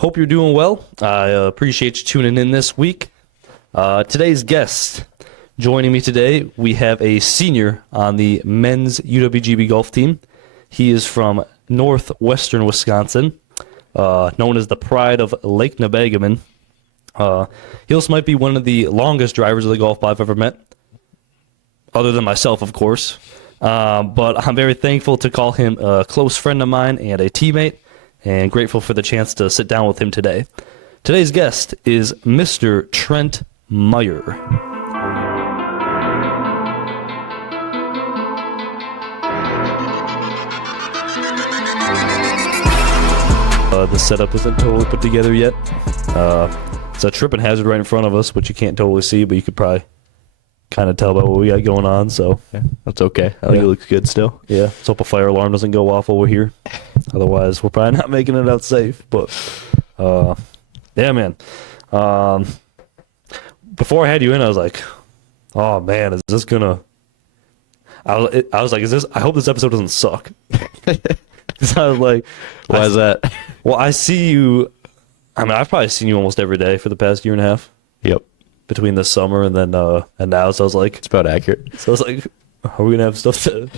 Hope you're doing well. I appreciate you tuning in this week. Today's guest, joining me today, we have a senior on the men's UWGB golf team. He is from northwestern Wisconsin, known as the pride of Lake Nebagamon. He also might be one of the longest drivers of the golf ball I've ever met, other than myself, of course. But I'm very thankful to call him a close friend of mine and a teammate, and grateful for the chance to sit down with him today. Today's guest is Mr. Trent Meyer. The setup isn't totally put together yet. It's a tripping hazard right in front of us, which you can't totally see, but you could probably kind of tell about what we got going on. So yeah, that's okay. I think it looks good still. Yeah, let's hope a fire alarm doesn't go off while we're here. Otherwise, we're probably not making it out safe. But yeah, man. Before I had you in, I was like, "Oh man, is this gonna?" I was like, "Is this?" I hope this episode doesn't suck. Because I was like, "Why is that?" Well, I see you. I mean, I've probably seen you almost every day for the past year and a half. Yep. Between this summer and then and now, so I was like, it's about accurate. So I was like, are we gonna have stuff to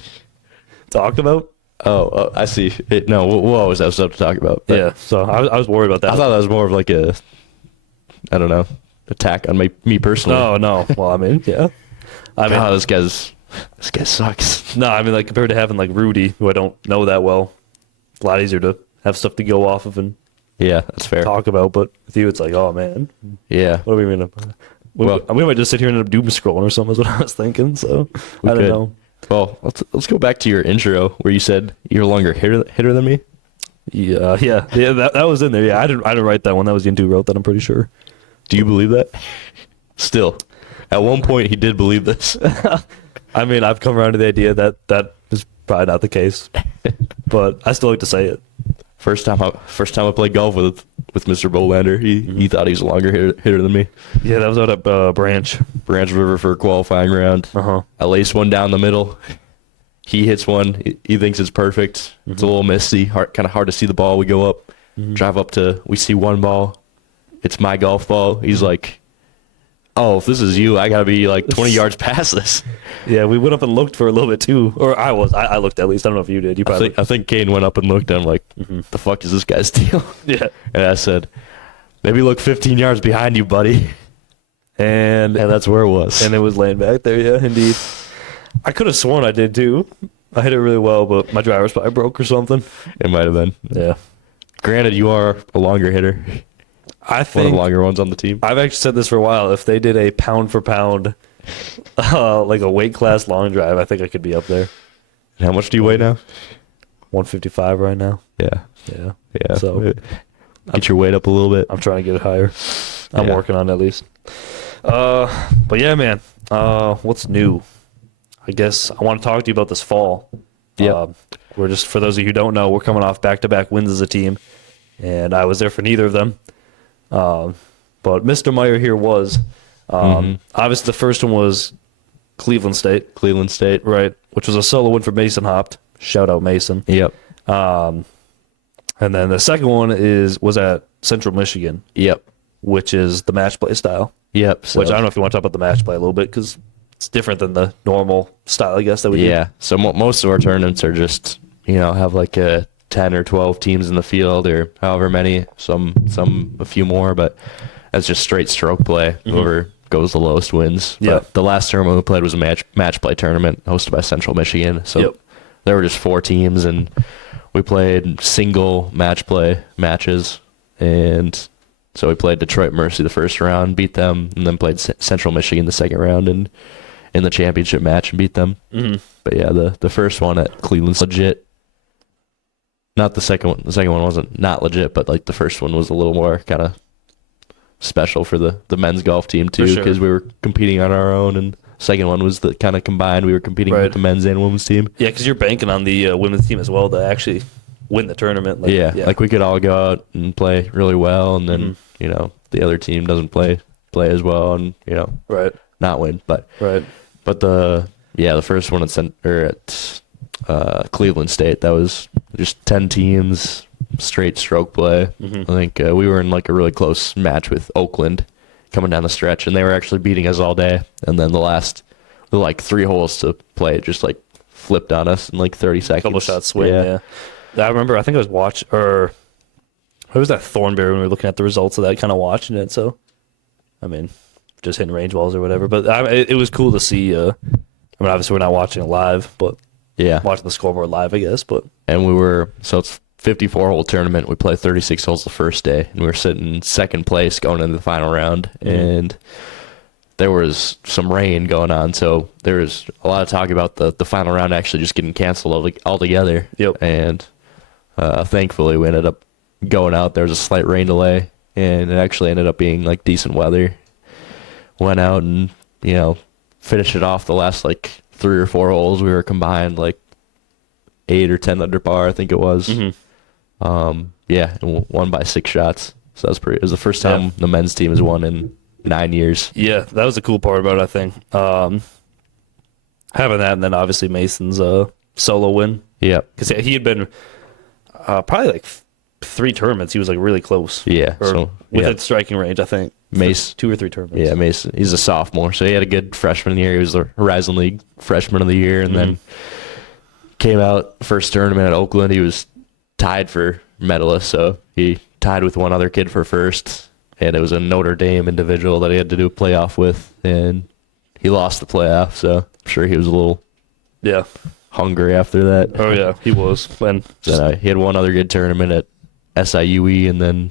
talk about? Oh, I see. No, we'll always have stuff to talk about. Yeah. So I was worried about that. I thought that was more of like a, I don't know, attack on me personally. No. Well, I mean, yeah. I mean, God, this guy sucks. No, I mean, like compared to having like Rudy, who I don't know that well, it's a lot easier to have stuff to go off of and that's fair. Talk about. But with you, it's like, oh man, yeah. What are we gonna? We might just sit here and end up doom scrolling or something. Is what I was thinking. So I don't know. Well, let's go back to your intro where you said you're a longer hitter than me. Yeah. That was in there. Yeah, I didn't write that one. That was Yintu wrote that. I'm pretty sure. Do you believe that? Still, at one point he did believe this. I mean, I've come around to the idea that is probably not the case, but I still like to say it. First time I played golf with Mr. Bolander, he thought he was a longer hitter than me. Yeah, that was out at Branch River for a qualifying round. I laced one down the middle. He hits one. He thinks it's perfect. It's a little misty, kind of hard to see the ball. We go up, drive up we see one ball. It's my golf ball. He's like, "Oh, if this is you, I gotta be like 20 yards past this." Yeah, we went up and looked for a little bit too, or I looked at least. I don't know if you did. You probably. I think Caeden went up and looked, and I'm like, "The fuck is this guy's deal?" Yeah, and I said, "Maybe look 15 yards behind you, buddy." And that's where it was. And it was laying back there. Yeah, indeed. I could have sworn I did too. I hit it really well, but my driver's probably broke or something. It might have been. Yeah. Granted, you are a longer hitter. I think one of the longer ones on the team. I've actually said this for a while. If they did a pound for pound, like a weight class long drive, I think I could be up there. And how much do you weigh now? 155 right now. Yeah. So get your weight up a little bit. I'm trying to get it higher. I'm working on it at least. But yeah, man. What's new? I guess I want to talk to you about this fall. Yeah. We're just, for those of you who don't know, we're coming off back-to-back wins as a team, and I was there for neither of them. But Mr. Meyer here was. Obviously, the first one was Cleveland State. Right, which was a solo win for Mason Hopt. Shout out Mason. Yep. And then the second one was at Central Michigan. Yep. Which is the match play style. Yep. Which I don't know if you want to talk about the match play a little bit, because it's different than the normal style, I guess, that we do. Yeah. So most of our tournaments are just, have like a 10 or 12 teams in the field, or however many, some a few more, but that's just straight stroke play. Whoever goes the lowest wins. Yeah. But the last tournament we played was a match play tournament hosted by Central Michigan. So there were just 4 teams, and we played single match play matches. And so we played Detroit Mercy the first round, beat them, and then played Central Michigan the second round and in the championship match and beat them. But yeah, the first one at Cleveland's legit. Not the second one. The second one wasn't not legit, but like the first one was a little more kind of special for the men's golf team too, because we were competing on our own, and second one was the kind of combined. We were competing with the men's and women's team. Yeah, because you're banking on the women's team as well to actually win the tournament. Like we could all go out and play really well, and then the other team doesn't play as well, and not win. But the first one at Cleveland State, that was just 10 teams, straight stroke play. I think we were in like a really close match with Oakland coming down the stretch, and they were actually beating us all day. And then the like 3 holes to play, it just like flipped on us in like 30 seconds. Couple shots swing, yeah. I remember, I think I was watching, or it was that Thornberry when we were looking at the results of that, kind of watching it. So, I mean, just hitting range balls or whatever. But it was cool to see. I mean, obviously we're not watching it live, but watching the scoreboard live, I guess. But and so it's 54-hole tournament. We play 36 holes the first day, and we were sitting in second place going into the final round, and there was some rain going on, so there was a lot of talk about the final round actually just getting canceled altogether. Yep. And thankfully, we ended up going out. There was a slight rain delay, and it actually ended up being like decent weather. Went out and finished it off the last like 3 or 4 holes. We were combined like 8 or 10 under par, I think it was. And won by 6 shots. So that was pretty. It was the first time the men's team has won in 9 years. Yeah, that was the cool part about it, I think. Having that, and then obviously Mason's solo win. Yeah, because he had been probably like 3 tournaments. He was like really close. Yeah, within striking range, I think. Mason, 2 or 3 tournaments. Yeah, Mason. He's a sophomore, so he had a good freshman year. He was the Horizon League freshman of the year, and then came out first tournament at Oakland. He was tied for medalist, so he tied with one other kid for first, and it was a Notre Dame individual that he had to do a playoff with, and he lost the playoff, so I'm sure he was a little hungry after that. Oh, yeah, he was. And then he had one other good tournament at SIUE, and then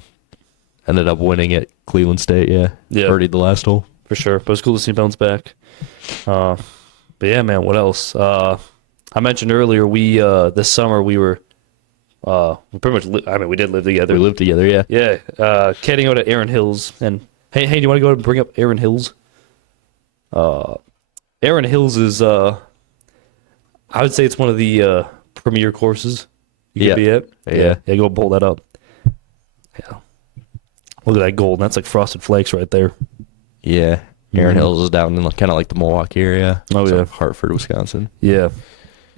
ended up winning at Cleveland State, birdied the last hole. For sure, but it's cool to see him bounce back. But yeah, man, what else? I mentioned earlier, we this summer we were pretty much. We did live together. We lived together, yeah. Yeah, caddying out at Erin Hills, and hey, do you want to go ahead and bring up Erin Hills? Erin Hills is, I would say it's one of the premier courses you could be at. Yeah, go pull that up. Yeah, look at that gold. That's like Frosted Flakes right there. Yeah, Erin Hills is down in kind of like the Milwaukee area. Oh yeah, Hartford, Wisconsin. Yeah.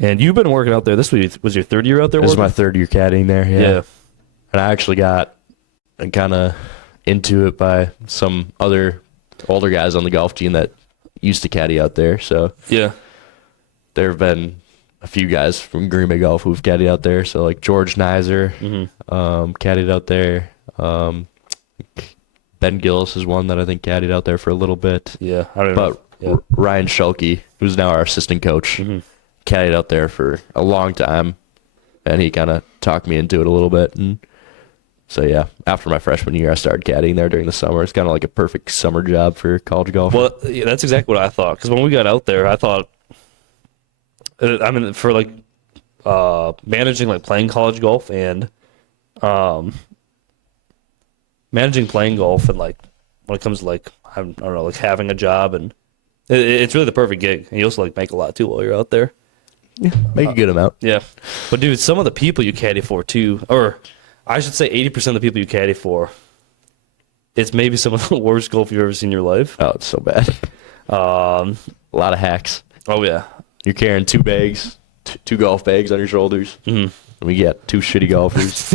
And you've been working out there. This was your 3rd year out there? This is my 3rd year caddying there, yeah. And I actually got kind of into it by some other older guys on the golf team that used to caddy out there. So there have been a few guys from Green Bay Golf who've caddied out there. So like George Nizer caddied out there. Ben Gillis is one that I think caddied out there for a little bit. Yeah, I don't know. But Ryan Schulke, who's now our assistant coach, caddied out there for a long time, and he kind of talked me into it a little bit. And so yeah, after my freshman year, I started caddying there during the summer. It's kind of like a perfect summer job for college golf. Well, yeah, that's exactly what I thought. Because when we got out there, I thought, for like managing like playing college golf and managing playing golf, and like when it comes to like I don't know, like having a job, and it's really the perfect gig. And you also like make a lot too while you're out there. Yeah, make a good amount. Yeah. But, dude, some of the people you caddy for, too, or I should say 80% of the people you caddy for, it's maybe some of the worst golf you've ever seen in your life. Oh, it's so bad. A lot of hacks. Oh, yeah. You're carrying 2 bags, 2 golf bags on your shoulders. And we get 2 shitty golfers.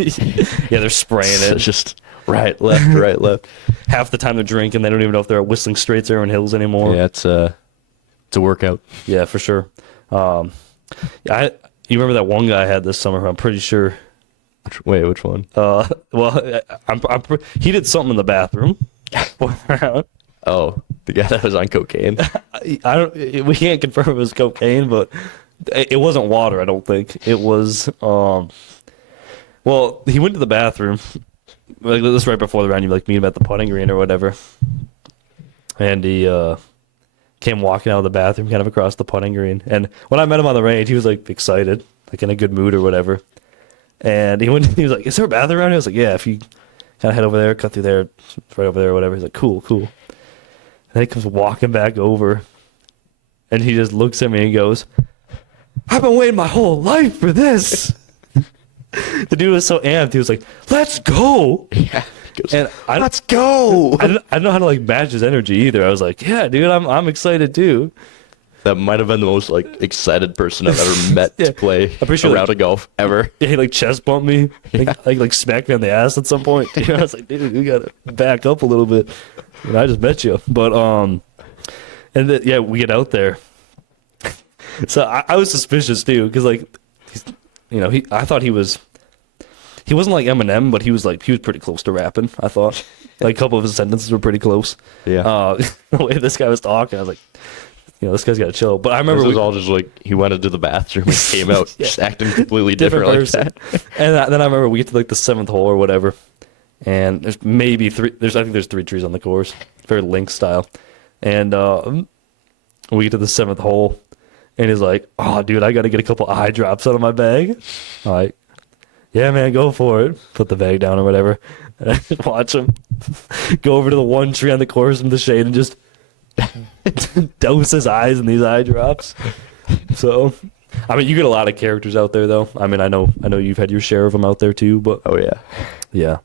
Yeah, they're spraying it. It's just right, left. Half the time they're drinking. They don't even know if they're at Whistling Straits or Erin Hills anymore. Yeah, it's a workout. Yeah, for sure. You remember that one guy I had this summer who I'm pretty sure. Which one? Well, he did something in the bathroom. Oh, the guy that was on cocaine. We can't confirm it was cocaine, but it wasn't water. I don't think it was. Well, he went to the bathroom. Like this right before the round, you like meet him at the putting green or whatever, and he came walking out of the bathroom kind of across the putting green. And when I met him on the range, he was like excited, like in a good mood or whatever. And he was like, "Is there a bathroom around here?" I was like, "Yeah, if you kind of head over there, cut through there, it's right over there or whatever." He's like, "Cool." And then he comes walking back over, and he just looks at me and goes, "I've been waiting my whole life for this." The dude was so amped. He was like, "Let's go." Yeah. And let's go. I don't know how to like match his energy either. I was like, "Yeah, dude, I'm excited too." That might have been the most like excited person I've ever met Yeah. to play I'm pretty sure, a round of golf ever. Yeah, he like chest bumped me, like smacked me on the ass at some point. You know, I was like, dude, we gotta back up a little bit. And I just met you, but and then, yeah, we get out there. So I was suspicious too, because like, you know, I thought he wasn't like Eminem, but he was pretty close to rapping. I thought like a couple of his sentences were pretty close. Yeah. The way this guy was talking, I was like, you know, this guy's got to chill. But I remember This was all just like he went into the bathroom and came out just acting completely different like person. that. And then I remember we get to like the 7th hole or whatever, and there's maybe three. I think there's 3 trees on the course, very link style, and we get to the 7th hole, and he's like, "Oh, dude, I got to get a couple eye drops out of my bag." I'm like, "Yeah, man, go for it." Put the bag down or whatever, and I just watch him go over to the one tree on the course in the shade and just dose his eyes in these eye drops. So, I mean, you get a lot of characters out there, though. I mean, I know you've had your share of them out there too, but Oh yeah. yeah,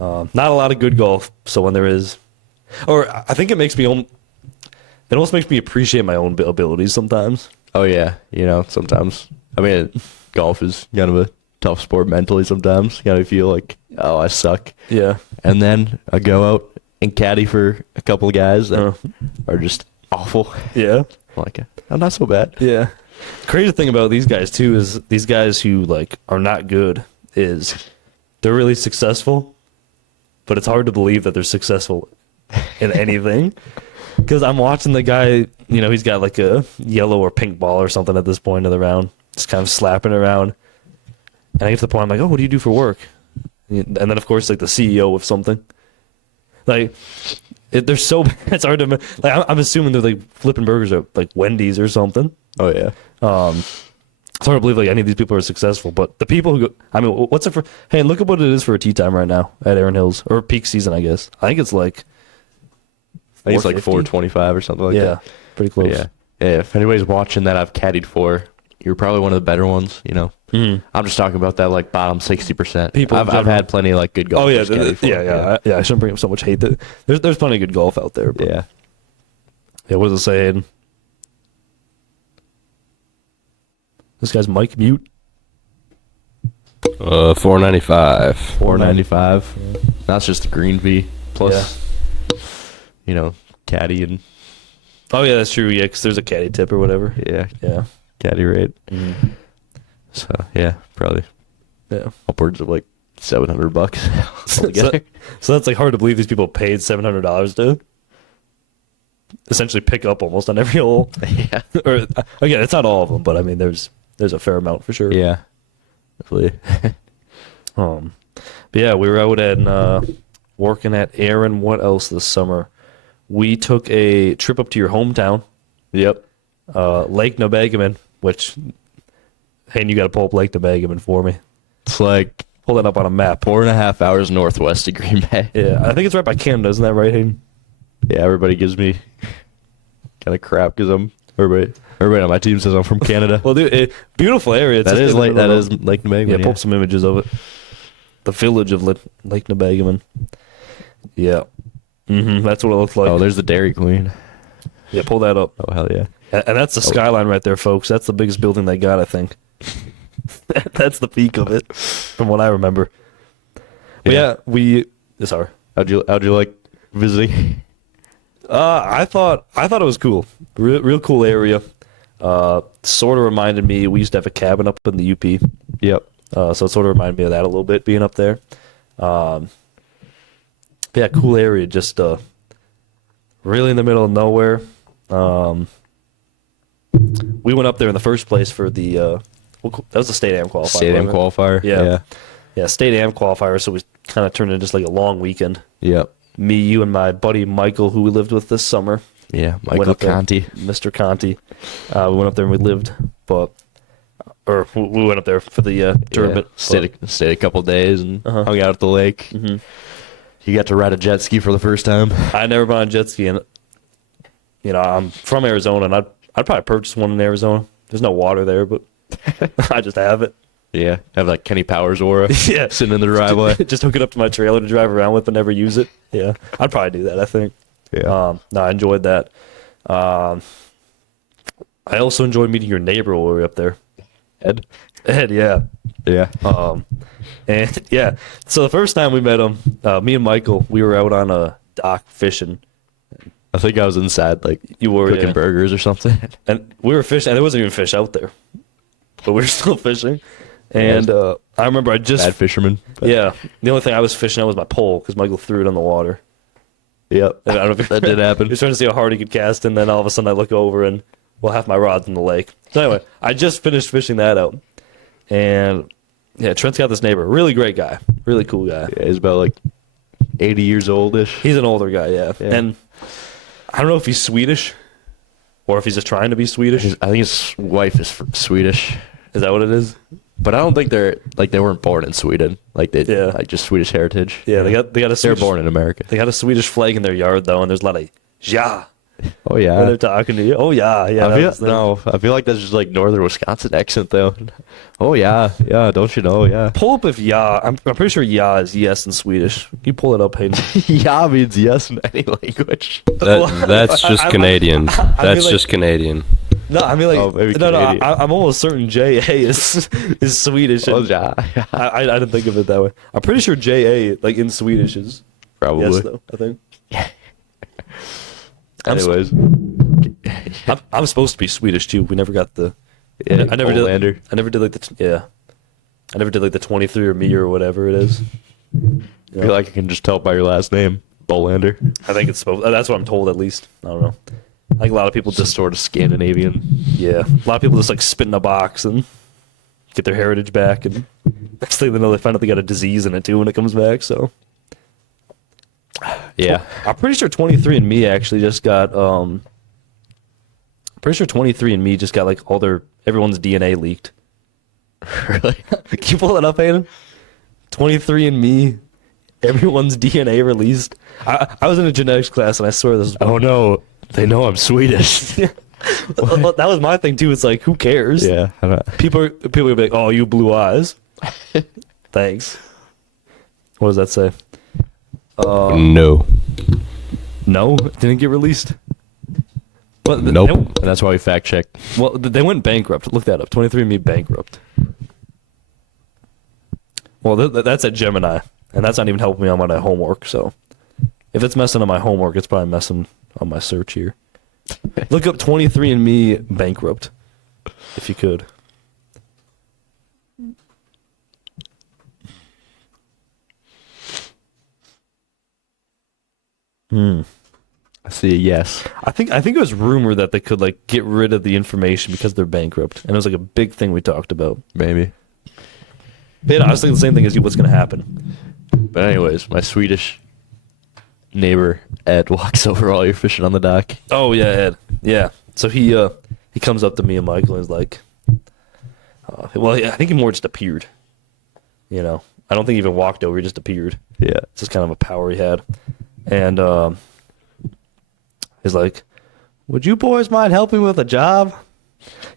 not a lot of good golf. So when there is, or I think it almost makes me appreciate my own abilities sometimes. Oh yeah. You know, sometimes I mean golf is kind of a tough sport mentally sometimes. You gotta feel like, oh, I suck. Yeah, And then I go out and caddy for a couple of guys that are just awful. yeah, I'm like, I'm not so bad. yeah. Crazy thing about these guys too is these guys who like are not good is they're really successful, but it's hard to believe that they're successful in anything. Because I'm watching the guy, you know, he's got like a yellow or pink ball or something at this point of the round, just kind of slapping it around. And I get to the point, I'm like, oh, what do you do for work? And then, of course, like the CEO of something. Like, they're so bad. It's hard to, like, I'm assuming they're like flipping burgers at like Wendy's or something. Oh yeah. It's hard to believe like any of these people are successful, but the people who go, I mean, what's it for? Hey, look at what it is for a tee time right now at Erin Hills, or peak season, I guess. I think it's like, I think it's like 450? 425 or something like yeah, that. pretty close. Yeah. Yeah. If anybody's watching that I've caddied for, you're probably one of the better ones, you know. I'm just talking about that like bottom 60%. People in I've general. had plenty of like good golf. Oh yeah, yeah. I shouldn't bring up so much hate. There's plenty of good golf out there. But Yeah. yeah. What does it say, Hayden? This guy's mic mute. 495. 495. That's just the green fee plus, you know, caddy and Oh yeah, that's true. Yeah, because there's a caddy tip or whatever. Yeah. caddy rate. So yeah, probably Yeah. upwards of like $700 So, altogether. so that's like hard to believe these people paid $700 to essentially pick up almost on every hole. Yeah. Or again, it's not all of them, but I mean, there's a fair amount for sure. Yeah. Definitely. But yeah, we were out and working at Erin. What else this summer? We took a trip up to your hometown, Yep. Lake Nebagamon, which, hey, you got to pull up Lake Nebagamon for me. It's like Pull that up on a map. 4.5 hours northwest of Green Bay. Yeah, I think it's right by Canada, isn't that right, Hayden? Yeah, everybody gives me kind of crap because everybody on my team says I'm from Canada. Well, dude, beautiful area. It's that just is in the like middle that of- is Lake Nebagamon. Yeah, Yeah, pull up some images of it. The village of Lake Nebagamon. Yeah. That's what it looks like. Oh, there's the Dairy Queen. Yeah, pull that up. Oh hell yeah. And that's the skyline right there, folks. That's the biggest building they got, I think. That's the peak of it, from what I remember. But yeah, sorry. How'd you like visiting? I thought it was cool. Real cool area. Sort of reminded me. We used to have a cabin up in the UP. Yep. So it sort of reminded me of that a little bit, being up there. But yeah, cool area. Just really in the middle of nowhere. We went up there in the first place for the that was the state am qualifier. State Am wasn't it? qualifier. Yeah. Yeah, state am qualifier. So we kind of turned into just like a long weekend. Yep. Me, you, and my buddy Michael, who we lived with this summer. Yeah. went Michael up there. Conti. Mr. Conti. We went up there and we lived, we went up there for the tournament. Stayed a couple days and hung out at the lake. Mm-hmm. You got to ride a jet ski for the first time. I never been on a jet ski, and you know I'm from Arizona, and I'd probably purchase one in Arizona. There's no water there, but I just have it. Yeah. Have like Kenny Powers aura. Yeah, Sitting in the driveway. just hook it up to my trailer to drive around with, but never use it. Yeah, I'd probably do that. I think. Yeah. No, I enjoyed that. I also enjoyed meeting your neighbor while we were up there. Ed. Ed, yeah. Yeah. And yeah, so the first time we met him, me and Michael, we were out on a dock fishing. I think I was inside, like, You were cooking burgers or something. and we were fishing, and there wasn't even fish out there, but we were still fishing. And I remember I just Bad fisherman. But yeah, the only thing I was fishing on was my pole because Michael threw it in the water. Yep. And I don't know if That did happen. He was trying to see how hard he could cast, and then all of a sudden I look over and well, half my rod's in the lake. So anyway, I just finished fishing that out, and yeah, Trent's got this neighbor, really great guy, really cool guy. Yeah, he's about like 80 years oldish. He's an older guy, yeah. Yeah. And I don't know if he's Swedish or if he's just trying to be Swedish. I think his wife is Swedish, Is that what it is? but I don't think they weren't born in Sweden. Like they Yeah. like just Swedish heritage. Yeah, they got a They're Swedish, born in America. They got a Swedish flag in their yard though, and there's a lot of ja Oh when yeah. they're talking to you. Oh yeah, yeah. I feel like that's just like northern Wisconsin accent though. Oh yeah, yeah. Don't you know? Yeah. Pull up if ja. I'm pretty sure ja is yes in Swedish. You pull it up, Hayden. Yeah means yes in any language. That's just Canadian. That's like- just Canadian. No, I mean like Oh, maybe no. Canadian. I'm almost certain JA is Swedish. Oh and yeah. I didn't think of it that way. I'm pretty sure JA like in Swedish is Probably. yes though. I think. Anyways. I'm supposed to be Swedish too. We never got the. Yeah, I never Olander. did. I never did like the. Yeah. I never did like the 23 or me or whatever it is. I feel like I can just tell by your last name, Bolander. I think it's supposed. That's what I'm told at least. I don't know. I think a lot of people Just just. sort of Scandinavian. Yeah. A lot of people just like spit in a box and get their heritage back, and next thing they know, they find out they got a disease in it too when it comes back. So. Yeah. I'm pretty sure 23 and Me actually just got pretty sure 23 and Me just got like everyone's DNA leaked. Really? Can you pull it up, Hayden? 23 and Me, everyone's DNA released. I was in a genetics class and I swear this was Oh no. They know I'm Swedish. that was my thing too. It's like who cares? Yeah. I don't- People would be like, "Oh, you blue eyes." Thanks. What does that say? No. No, it didn't get released. Well, Nope. And that's why we fact check. They went bankrupt. Look that up. 23andMe bankrupt. Well, that's at Gemini, and that's not even helping me on my homework. So, if it's messing on my homework, it's probably messing on my search here. Look up 23andMe bankrupt, if you could. I see a yes. I think it was rumored that they could like get rid of the information because they're bankrupt, and it was like a big thing we talked about. Maybe. But yeah, I was thinking the same thing as you. What's going to happen? But anyways, my Swedish neighbor Ed walks over while you're fishing on the dock. Oh yeah, Ed. Yeah. So he comes up to me and Michael and is like, well, I think he more just appeared. You know, I don't think he even walked over. He just appeared. Yeah. It's just kind of a power he had, and he's like, "Would you boys mind helping me with a job?"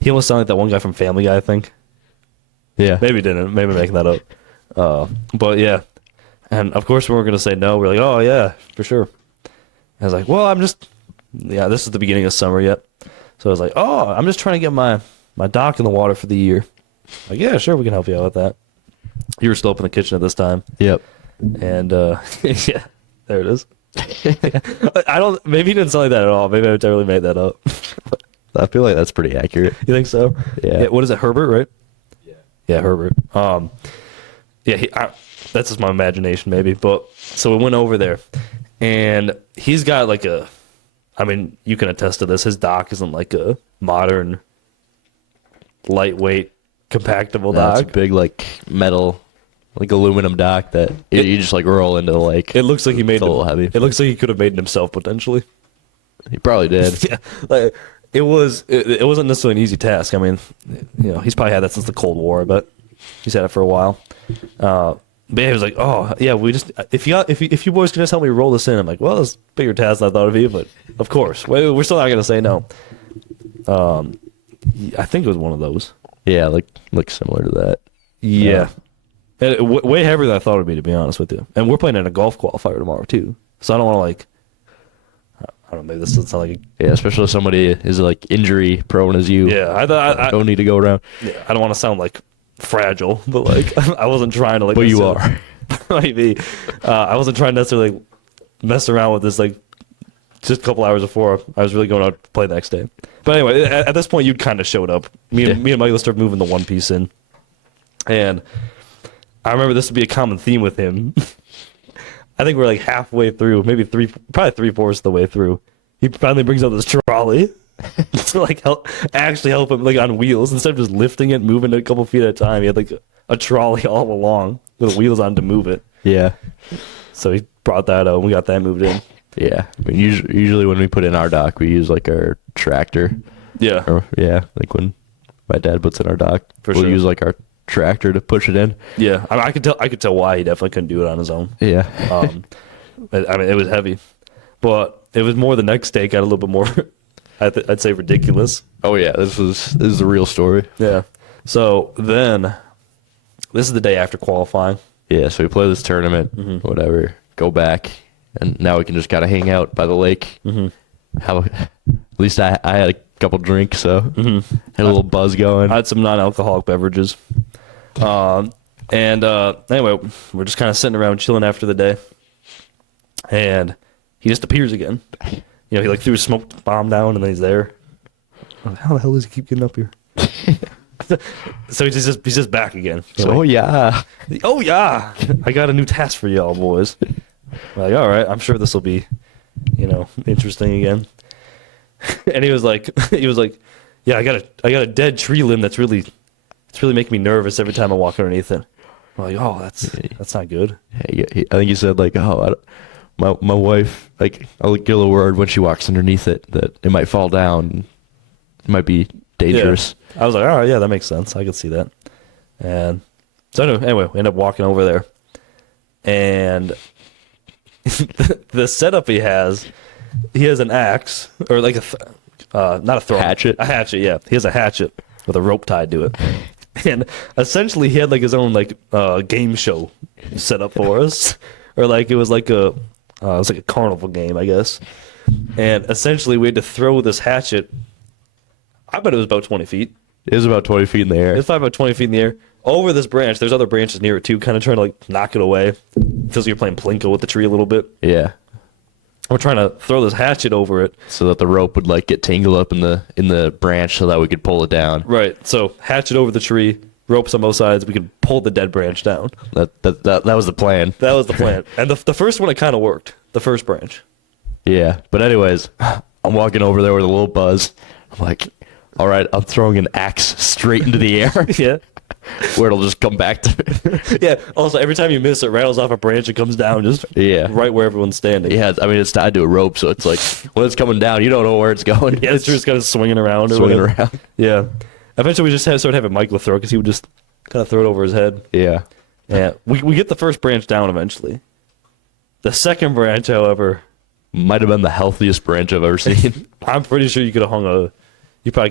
He almost sounded like that one guy from Family Guy, I think. Yeah. Maybe he didn't. Maybe I'm making that up. But yeah. And of course we weren't going to say no. We're like, oh yeah, for sure. I was like, well, this is the beginning of summer yet. So I was like, oh, I'm just trying to get my dock in the water for the year. Like, yeah, sure, we can help you out with that. You were still up in the kitchen at this time. Yep. And yeah, there it is. Maybe he didn't sound like that at all. Maybe I totally made that up. I feel like that's pretty accurate. You think so? Yeah. What is it, Herbert, right? Yeah, Herbert. That's just my imagination, maybe. But so we went over there, and he's got like you can attest to this. His dock isn't like a modern, lightweight, compactable That's a dock. big like metal, like aluminum dock that you just like roll into the lake. It looks like he made It's a little heavy. It looks like he could have made it himself potentially. He probably did. Yeah, like it wasn't necessarily an easy task. I mean, he's probably had that since the Cold War, but he's had it for a while. But yeah, he was like, "Oh, yeah, if you boys can just help me roll this in." I'm like, "Well, it's a bigger task than I thought of you, but of course, we're still not gonna say no." I think it was one of those. Yeah, like similar to that. Yeah, and way heavier than I thought it would be, to be honest with you. And we're playing in a golf qualifier tomorrow too, so I don't want to don't know, maybe this doesn't sound like Yeah, especially if somebody is like injury prone as you. yeah. I Don't need to go around. yeah, I don't want to sound like fragile, but like I wasn't trying to like. But you necessarily- are. Maybe I wasn't trying to necessarily like, mess around with this like just a couple hours before I was really going out to play the next day. But anyway, at this point, you'd kind of showed up. Me and Michael started moving the one piece in, and I remember this would be a common theme with him. I think we're like halfway through, maybe probably 3/4 of the way through. He finally brings out this trolley to like actually help him like on wheels instead of just lifting it, moving it a couple feet at a time. He had like a trolley all along with wheels on to move it. Yeah. So he brought that out. And we got that moved in. Yeah. I mean, usually when we put in our dock, we use like our tractor. Yeah. Or, yeah, like when my dad puts in our dock, we'll sure. use like our tractor to push it in. Yeah. I mean, I could tell why he definitely couldn't do it on his own. Yeah. I mean, it was heavy, but it was more the next day got a little bit more, I'd say ridiculous. Oh yeah, this is the real story. Yeah. So then, this is the day after qualifying. Yeah, so we play this tournament, whatever, go back, and now we can just kind of hang out by the lake. At least I had a couple drinks, so had a little buzz going. I had some non-alcoholic beverages. Anyway, we're just kind of sitting around chilling after the day. And he just appears again. You know, he like threw a smoke bomb down and then he's there. I'm like, how the hell does he keep getting up here? So he's just back again. So yeah. Oh yeah, I got a new task for y'all boys. I'm like, all right, I'm sure this will be, interesting again. And he was like, yeah, I got a dead tree limb it's really making me nervous every time I walk underneath it. I'm like, oh, that's not good. I think he said like, oh, my wife, like, I'll get a word when she walks underneath it that it might fall down. It might be dangerous. Yeah. I was like, all right, yeah, that makes sense. I could see that. And so anyway, we end up walking over there. And the setup he has an axe, or like not a throw. Hatchet? A hatchet, yeah. He has a hatchet with a rope tied to it. And essentially he had like his own like game show set up for us. Or like it was like a carnival game, I guess. And essentially we had to throw this hatchet. I bet it was about 20 feet. It was about 20 feet in the air. It's probably about 20 feet in the air. Over this branch, there's other branches near it too, kind of trying to like knock it away. Feels like you're playing Plinko with the tree a little bit. Yeah. We're trying to throw this hatchet over it. So that the rope would like get tangled up in the branch so that we could pull it down. Right. So hatchet over the tree, ropes on both sides, we could pull the dead branch down. That was the plan. That was the plan. And the first one, it kind of worked. The first branch. Yeah. But anyways, I'm walking over there with a little buzz. I'm like, all right, I'm throwing an axe straight into the air. Yeah. Where it'll just come back to Yeah. Also, every time you miss, it rattles off a branch and comes down just right where everyone's standing. Yeah, I mean, it's tied to a rope, so it's like, when it's coming down, you don't know where it's going. Yeah, it's just kind of swinging around. Swinging around. Yeah. Eventually, we just started having Michael throw because he would just kind of throw it over his head. Yeah. Yeah. We get the first branch down eventually. The second branch, however, Might have been the healthiest branch I've ever seen. I'm pretty sure you probably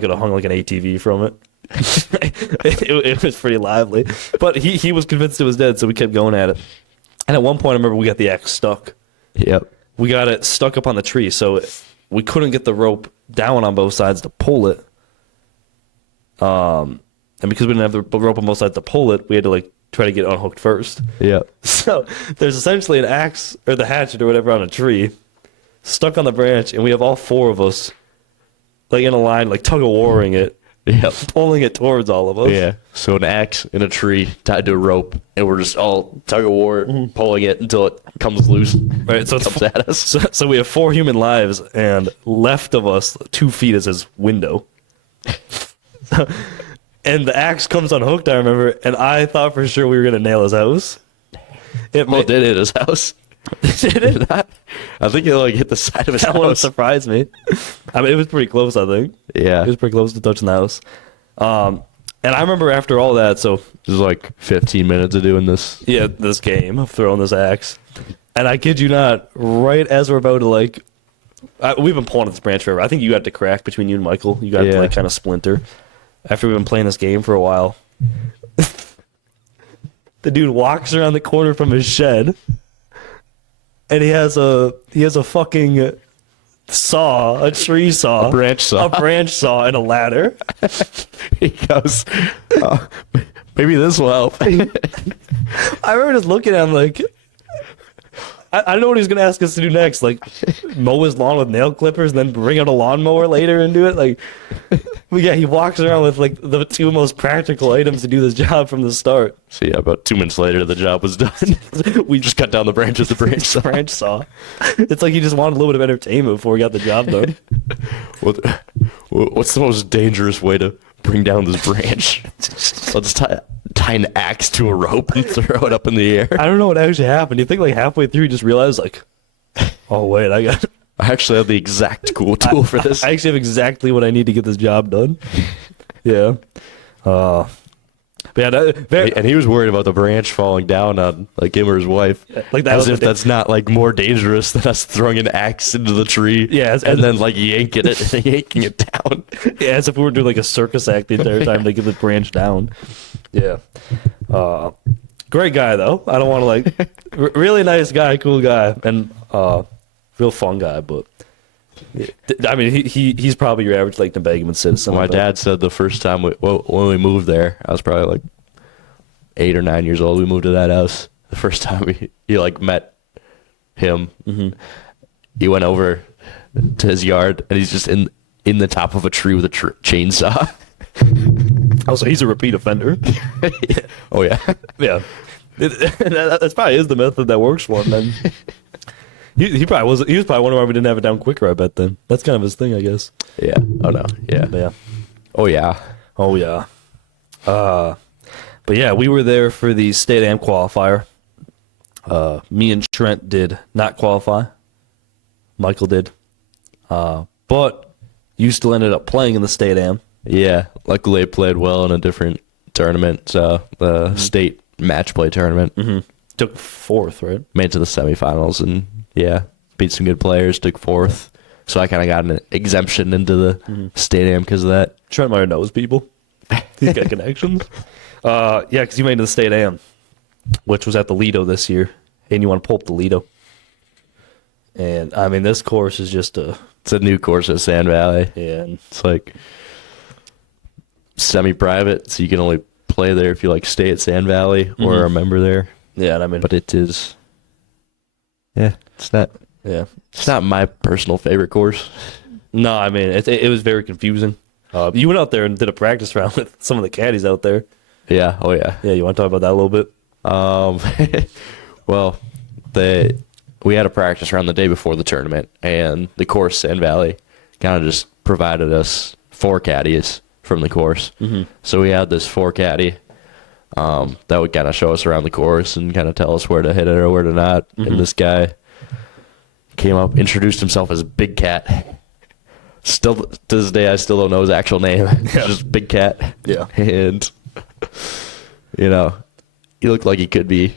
could have hung like an ATV from it. It was pretty lively. But he was convinced it was dead, so we kept going at it. And at one point, I remember we got the axe stuck. Yep. We got it stuck up on the tree, so we couldn't get the rope down on both sides to pull it. And because we didn't have the rope on both sides to pull it, we had to like try to get it unhooked first. Yep. So there's essentially an axe or the hatchet or whatever on a tree stuck on the branch, and we have all four of us like in a line, like tug-of-warring it. Yep. Pulling it towards all of us. Yeah. So an axe in a tree tied to a rope, and we're just all tug of war, pulling it until it comes loose. Right. So Comes at us. So we have 4 human lives, and left of us 2 feet is his window. And the axe comes unhooked, I remember, and I thought for sure we were gonna nail his house. It did hit his house. Did it? I think it like hit the side of his That one house. surprised me. I mean, it was pretty close, I think. Yeah. It was pretty close to touching the house. And I remember after all that, so This is like 15 minutes of doing this. yeah, this game of throwing this axe. And I kid you not, right as we're about to like, we've been pulling at this branch forever. I think you got to crack between you and Michael. You got to like kind of splinter. After we've been playing this game for a while, the dude walks around the corner from his shed, and he has a fucking saw, a tree saw, A branch saw. And a ladder. He goes, "Oh, maybe this will help." I remember just looking at him like, I don't know what he's gonna ask us to do next. Like, mow his lawn with nail clippers, and then bring out a lawnmower later and do it. Like, but yeah, he walks around with like the two most practical items to do this job from the start. So yeah, about 2 minutes later, the job was done. We just cut down the branch with the branch saw. Branch saw. It's like he just wanted a little bit of entertainment before he got the job done. What's the most dangerous way to bring down this branch? Let's tie an axe to a rope and throw it up in the air. I don't know what actually happened. You think like halfway through, you just realized like, oh wait, I actually have the exact cool tool for this. I actually have exactly what I need to get this job done. Yeah. But yeah, And he was worried about the branch falling down on like him or his wife. Like that as was if that's not like more dangerous than us throwing an axe into the tree. Yeah, and then like yanking it down. Yeah, as if we were doing like a circus act the entire time to get the branch down. Yeah. Great guy though. I don't want to like really nice guy, cool guy, and real fun guy. But I mean, he's probably your average Lake Nebagamon citizen. My dad said the first time when we moved there, I was probably like 8 or 9 years old. We moved to that house. The first time he like met him, he went over to his yard and he's just in the top of a tree with a chainsaw. Oh, so he's a repeat offender. Oh yeah, yeah. That's probably is the method that works for him. Then he probably was. He was probably wondering why we didn't have it down quicker. I bet then that's kind of his thing, I guess. Yeah. Oh no. Yeah. Yeah. Oh yeah. Oh yeah. But yeah, we were there for the state am qualifier. Me and Trent did not qualify. Michael did. But you still ended up playing in the state am. Yeah, luckily I played well in a different tournament, the state match play tournament. Took fourth, right? Made it to the semifinals and yeah, beat some good players, took fourth. So I kind of got an exemption into the state am because of that. Trent Meyer knows people. He's got connections. Yeah, because you made it to the state am, which was at the Lido this year, and you want to pull up the Lido. And I mean, this course is just it's a new course at Sand Valley. Yeah, it's like semi-private, so you can only play there if you like stay at Sand Valley or are a member there. Yeah, and I mean, but it is. Yeah, it's not. Yeah, it's not my personal favorite course. No, I mean it was very confusing. You went out there and did a practice round with some of the caddies out there. Yeah. Oh yeah. Yeah, you want to talk about that a little bit? Well, we had a practice round the day before the tournament, and the course Sand Valley kind of just provided us 4 caddies from the course. So we had this 4 caddy that would kind of show us around the course and kind of tell us where to hit it or where to not. And this guy came up, introduced himself as Big Cat. Still to this day, I still don't know his actual name. Yeah. Just Big Cat. Yeah. And he looked like he could be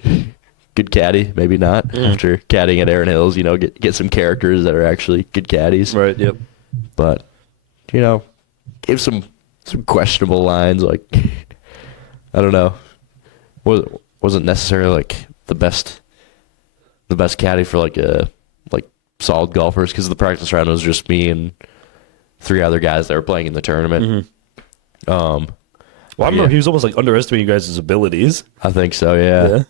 good caddy, maybe not. After caddying at Erin Hills, get some characters that are actually good caddies. Right. Yep. But gave some questionable lines. Like I don't know, wasn't necessarily like the best caddy for like solid golfers, because the practice round was just me and 3 other guys that were playing in the tournament. Well, I remember he was almost like underestimating you guys' abilities. I think so, yeah.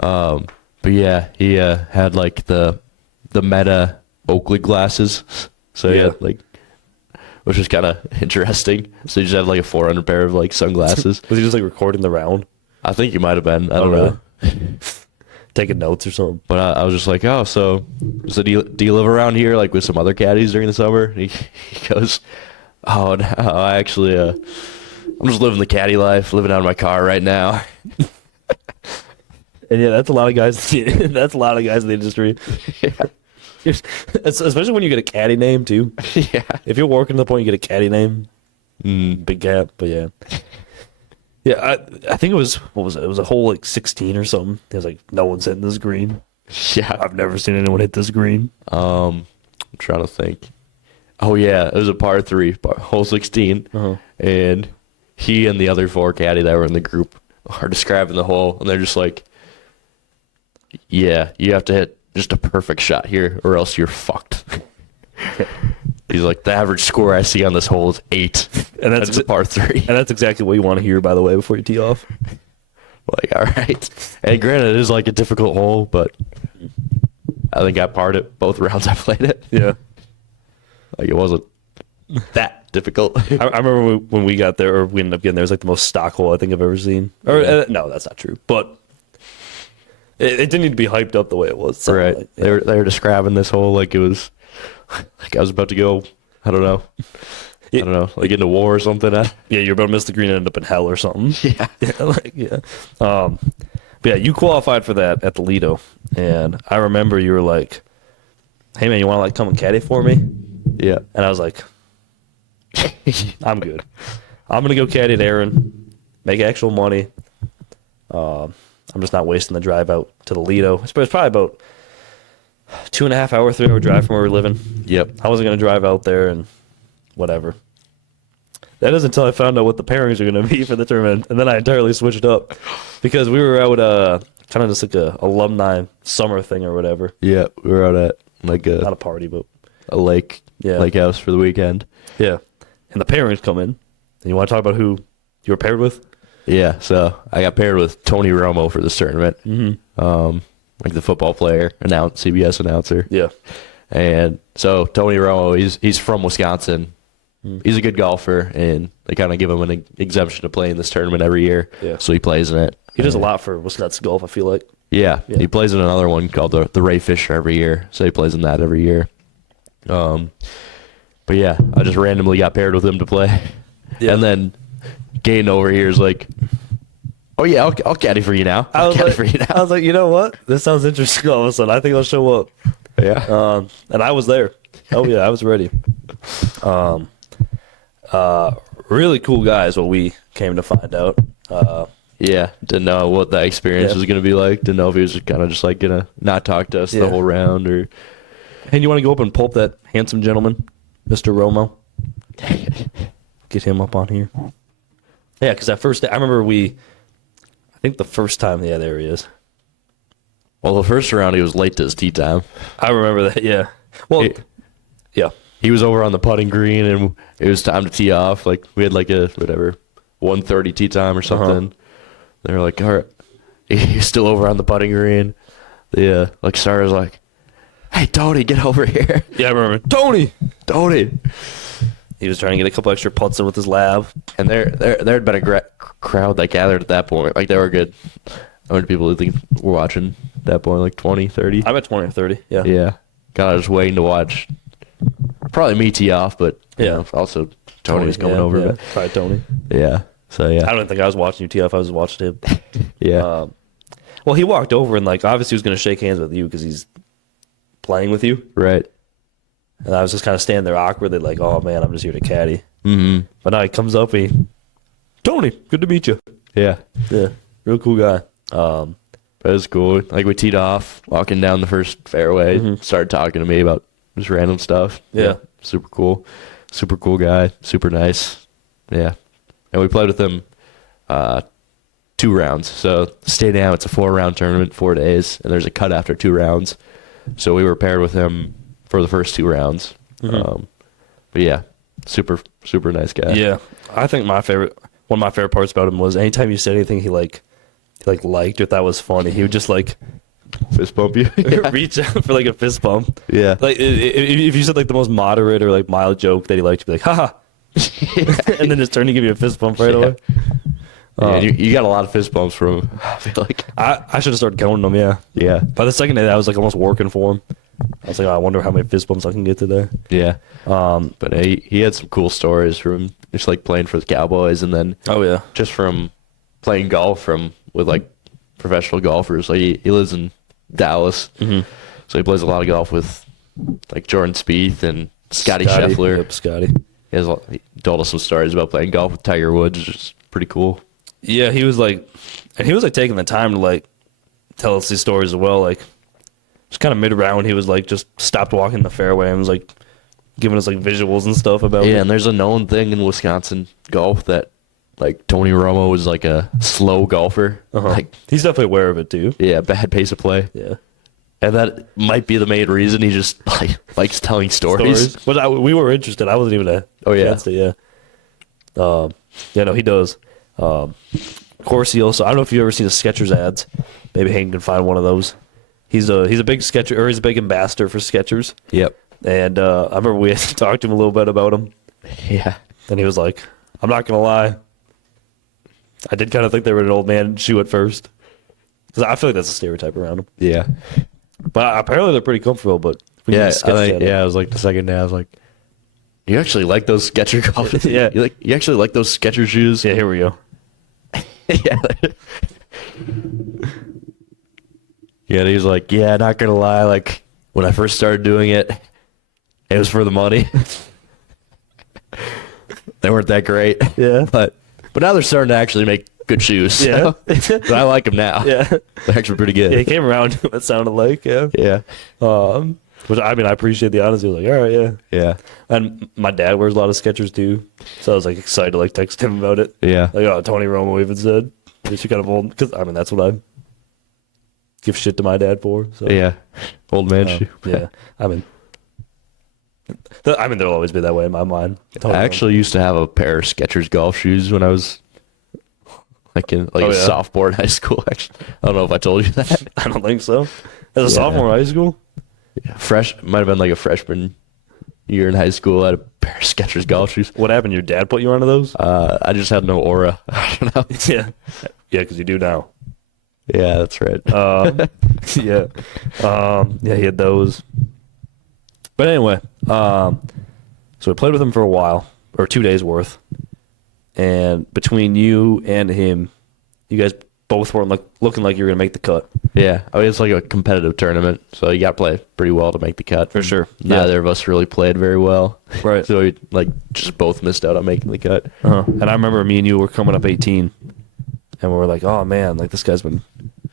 But yeah, he had like the Meta Oakley glasses, so he had like, which was kind of interesting. So he just had like a 400 pair of like sunglasses. Was he just like recording the round? I think he might have been. I don't know. Taking notes or something. But I was just like, oh, so do you live around here like with some other caddies during the summer? And he goes, oh, no, I actually, I'm just living the caddy life, living out of my car right now. And yeah, that's a lot of guys. That's a lot of guys in the industry. Yeah. Especially when you get a caddy name too. Yeah. If you're working to the point you get a caddy name, Big Cat. But yeah. Yeah, I think it was, what was it? It was a hole like 16 or something. It was like, no one's hitting this green. Yeah. I've never seen anyone hit this green. I'm trying to think. Oh, yeah. It was a par 3, hole 16. And he and the other 4 caddy that were in the group are describing the hole. And they're just like, yeah, you have to hit just a perfect shot here or else you're fucked. He's like, the average score I see on this hole is 8, And that's a par 3. And that's exactly what you want to hear, by the way, before you tee off. Like, all right. And granted, it is like a difficult hole, but I think I parred it both rounds I played it. Yeah. Like, it wasn't that difficult. I remember when we got there, or we ended up getting there, it was like the most stock hole I think I've ever seen. Or no, that's not true. But it didn't need to be hyped up the way it was. So Right. like, yeah. They were describing this hole like it was, like I was about to go, I don't know, like into war or something. Yeah, you're about to miss the green and end up in hell or something. Yeah. Yeah. But yeah, you qualified for that at the Lido, and I remember you were like, "Hey man, you want to like come and caddy for me?" Yeah. And I was like, "I'm good. I'm gonna go caddy at Erin, make actual money. I'm just not wasting the drive out to the Lido. It's probably about 2.5 hour, 3 hour drive from where we're living. Yep. I wasn't gonna drive out there and whatever." That is until I found out what the pairings are going to be for the tournament, and then I entirely switched up because we were out kind of just like a alumni summer thing or whatever. Yeah. We were out at like Not a party, but a lake Yeah. house for the weekend. yeah. And the pairings come in. And you want to talk about who you were paired with? Yeah. So I got paired with Tony Romo for this tournament. Mm-hmm. Like the football player, CBS announcer. Yeah. And so Tony Romo, he's from Wisconsin. He's a good golfer, and they kind of give him an exemption to play in this tournament every year. Yeah. So he plays in it. He does a lot for Wisconsin golf, I feel like. Yeah, Yeah. he plays in another one called the Ray Fisher every year. So he plays in that every year. But yeah, I just randomly got paired with him to play. Yeah. And then Caeden over here is like, "Oh yeah, I'll caddy for you now. I'll caddy for you now." I was like, you know what? This sounds interesting all of a sudden. I think I'll show up. Yeah. And I was there. Oh yeah, I was ready. Really cool guy is what we came to find out. Yeah, didn't know what that experience Yeah. was going to be like. Didn't know if he was kind of just like going to not talk to us Yeah. the whole round or... And you want to go up and pulp that handsome gentleman, Mr. Romo? Get him up on here. Yeah, because I remember I think the first time, yeah, there he is. Well, the first round he was late to his tee time. I remember that, yeah. Well, yeah. He was over on the putting green, and it was time to tee off. Like, we had like a, 1:30 tee time or something. They were like, all right. He's still over on the putting green. The starter's like, "Hey, Tony, get over here." Yeah, I remember. Tony! He was trying to get a couple extra putts in with his lab. And there had been a crowd that gathered at that point. Like, they were good. How many people do you think were watching at that point? Like 20, 30? I'm at 20 or 30, yeah. Yeah. Kind of just waiting to watch. Probably me tee off, but you Yeah. know, also Tony was coming yeah, over. Yeah. But Probably Tony. yeah. So I yeah. don't think I was watching you tee off. I was watching him. Yeah. Well, he walked over and, like, obviously he was going to shake hands with you because he's playing with you. Right. And I was just kind of standing there awkwardly, like, oh, man, I'm just here to caddy. Mm-hmm. But now he comes up and he, "Tony, good to meet you." Yeah. Yeah, real cool guy. But it was cool. Like, we teed off, walking down the first fairway, started talking to me about just random stuff. Yeah. Super cool. Super cool guy. Super nice. Yeah. And we played with him 2 rounds. So stay down. It's a 4-round tournament, 4 days, and there's a cut after 2 rounds. So we were paired with him for the first 2 rounds. But yeah, super, super nice guy. Yeah, I think one of my favorite parts about him was anytime you said anything he liked or thought was funny, he would just like Fist bump you. reach out for like a fist bump. Yeah. Like if you said like the most moderate or like mild joke that he liked, you'd be like, haha. And then just turn to give you a fist bump right away. Yeah, you got a lot of fist bumps from him. I feel like. I should have started counting them, yeah. Yeah. By the second day, I was like almost working for him. I was like, oh, I wonder how many fist bumps I can get today. Yeah. But he had some cool stories from just like playing for the Cowboys, and then Oh, yeah. just from playing golf with like professional golfers. Like he lives in Dallas, so he plays a lot of golf with like Jordan Spieth and Scotty Scheffler. Yep, Scotty. He told us some stories about playing golf with Tiger Woods, which is pretty cool. Yeah, he was like taking the time to like tell us these stories as well. Like, just kind of mid round, he was like just stopped walking the fairway and was like giving us like visuals and stuff about it. Yeah, and there's a known thing in Wisconsin golf that like Tony Romo was like a slow golfer. Like, He's definitely aware of it too. yeah, bad pace of play. Yeah. And that might be the main reason he just likes telling stories. But we were interested. I wasn't even against it. Yeah. Yeah, no, he does. Of course, he also. I don't know if you've ever seen the Skechers ads. Maybe Hank can find one of those. He's a big Skechers, or he's a big ambassador for Skechers. Yep. And I remember we had to talk to him a little bit about him. Yeah. And he was like, "I'm not gonna lie. I did kind of think they were an old man shoe at first, because I feel like that's a stereotype around them. Yeah. But apparently they're pretty comfortable. But Yeah, I was like the second day. I was like, "You actually like those Skechers golf? Yeah. You actually like those Skechers shoes?" Yeah, here we go. Yeah. Yeah, and he was like, "Yeah, not gonna lie. Like when I first started doing it, it was for the money. They weren't that great. Yeah. But now they're starting to actually make good shoes. Yeah. So, but I like them now. Yeah. They're actually pretty good. Yeah, he came around to what it sounded like. Yeah. Yeah. Which I mean, I appreciate the honesty. I was like, all right, yeah. Yeah. And my dad wears a lot of Skechers too, so I was like excited to like text him about it. Yeah. Like, oh, Tony Romo even said, "Is she kind of old?" Because I mean, that's what I give shit to my dad for. So Yeah. Old man shoe. yeah. I mean, there'll always be that way in my mind. Tony I Romo. actually used to have a pair of Skechers golf shoes when I was a sophomore in high school. Actually, I don't know if I told you that. I don't think so. As a sophomore in high school. Yeah, might have been like a freshman year in high school. I had a pair of Skechers golf shoes. What happened? Your dad put you onto those? I just had no aura. I don't know. Yeah. Yeah, because you do now. Yeah, that's right. Yeah. Yeah, he had those. But anyway, so we played with him for a while, or 2 days worth. And between you and him, you guys both weren't looking like you were going to make the cut. Yeah, I mean, it's like a competitive tournament, so you got to play pretty well to make the cut. For sure. Neither of us really played very well. Right. So we just both missed out on making the cut. And I remember me and you were coming up 18, and we were like, oh man, like this guy's been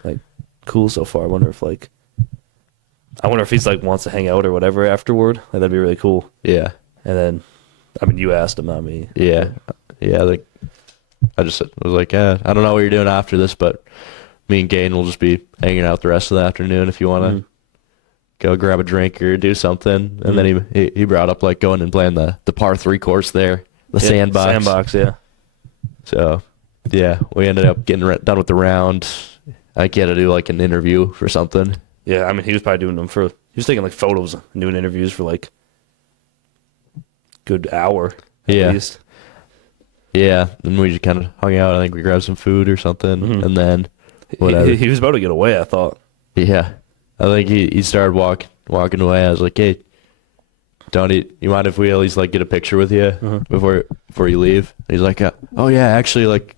like cool so far. I wonder if he's like wants to hang out or whatever afterward. Like that'd be really cool. Yeah. And then, I mean, you asked him, not me. Yeah. Yeah, I just was like, I don't know what you're doing after this, but me and Caeden will just be hanging out the rest of the afternoon if you want to go grab a drink or do something. And then he brought up like going and playing the par 3 course there, the sandbox. Sandbox, yeah. So, yeah, we ended up getting done with the round. I had to do like an interview for something. Yeah, I mean, he was probably doing them he was taking like photos and doing interviews for like good hour at least. Yeah, and we just kind of hung out. I think we grabbed some food or something, and then whatever. He was about to get away, I thought. Yeah, I think he started walking away. I was like, "Hey, Tony, you mind if we at least like get a picture with you before you leave?" And he's like, "Oh yeah, actually, like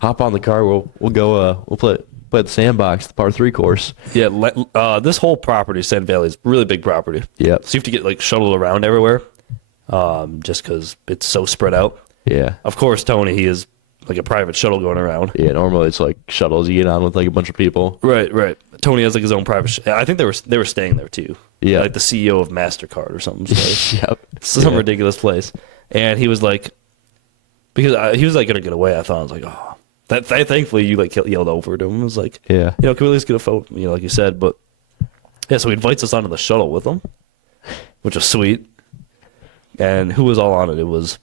hop on the car. We'll go. We'll play at the sandbox, the par 3 course." Yeah, this whole property, Sand Valley, is really big property. Yeah, so you have to get like shuttled around everywhere, just because it's so spread out. Yeah. Of course, Tony, he is like a private shuttle going around. Yeah, normally it's like shuttles you get on with like a bunch of people. Right. Tony has like his own private. I think they were staying there too. Yeah, like the CEO of MasterCard or something. So yep. Some ridiculous place. And he was like, because he was like gonna get away. I thought I was like, oh, thankfully you like yelled over to him. I was like, yeah, can we at least get a photo? Like you said, but yeah. So he invites us onto the shuttle with him, which was sweet. And who was all on it? It was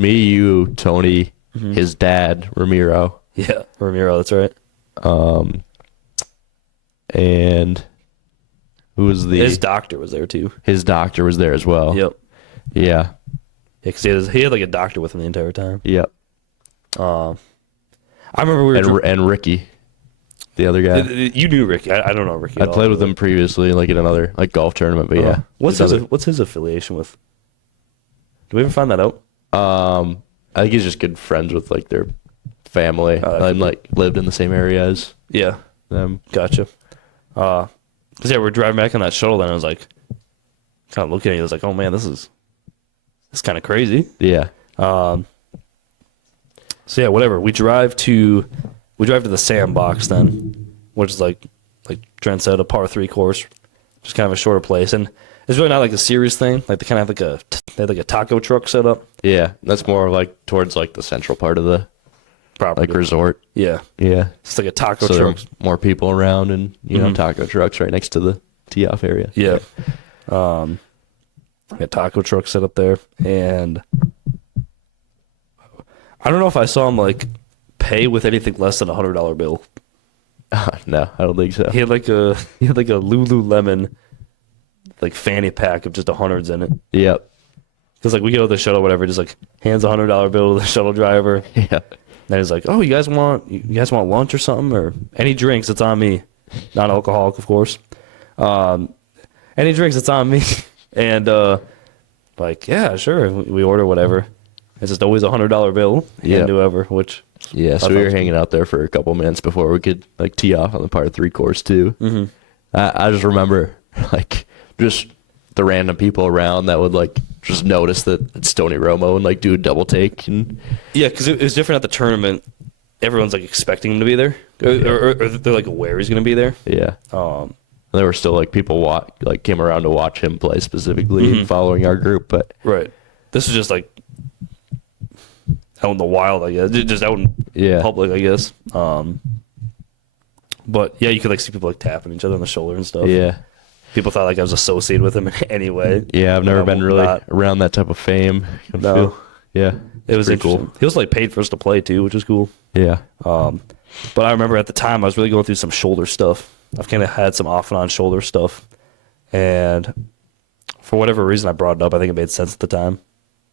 me, you, Tony, his dad, Ramiro. Yeah, Ramiro, that's right. And who was his doctor was there too. His doctor was there as well. Yep. Yeah. Yeah, because he had like a doctor with him the entire time. Yep. I remember we were and Ricky, the other guy. You knew Ricky. I don't know Ricky. I played with him previously, like in another like golf tournament. But yeah, what's his affiliation with? Did we ever find that out? I think he's just good friends with like their family and like lived in the same area as them. Gotcha. Cause we're driving back on that shuttle, and I was like, kind of looking at you. I was like, oh man, this is kind of crazy. Yeah. So yeah, whatever. We drive to the sandbox then, which is like Trent said, a par 3 course, just kind of a shorter place, and it's really not like a serious thing. Like they kind of have they had like a taco truck set up. Yeah, that's more like towards like the central part of the property. like resort. Yeah. Yeah. It's like a taco So truck. there's more people around, and taco trucks right next to the tee off area. Yeah. A taco truck set up there, and I don't know if I saw him like pay with anything less than $100 bill. No, I don't think so. He had like a Lululemon like fanny pack of just hundreds in it. Yep. Because like we go to the shuttle, whatever, just like hands $100 bill to the shuttle driver. Yeah. And he's like, "Oh, you guys want lunch or something, or any drinks? It's on me. Non-alcoholic, of course. Any drinks? It's on me." And like, yeah, sure. We order whatever. It's just always $100 bill. Yeah. And whoever, which Yeah, so we were hanging out there for a couple minutes before we could like tee off on the par 3 course too. Mm-hmm. I just remember like just the random people around that would like just notice that it's Tony Romo and like do a double take. And yeah, because it was different at the tournament. Everyone's like expecting him to be there, or they're like aware he's going to be there. yeah, there were still like people like came around to watch him play specifically and following our group. But Right. This is just like out in the wild, I guess. Just out in public, I guess. But yeah, you could like see people like tapping each other on the shoulder and stuff. yeah, People thought like I was associated with him in any way. yeah, I've never been really Not. around that type of fame. No. Yeah, It was pretty cool. He was like paid for us to play too, which is cool. Yeah, But I remember at the time I was really going through some shoulder stuff. I've kind of had some off and on shoulder stuff, and for whatever reason I brought it up. I think it made sense at the time.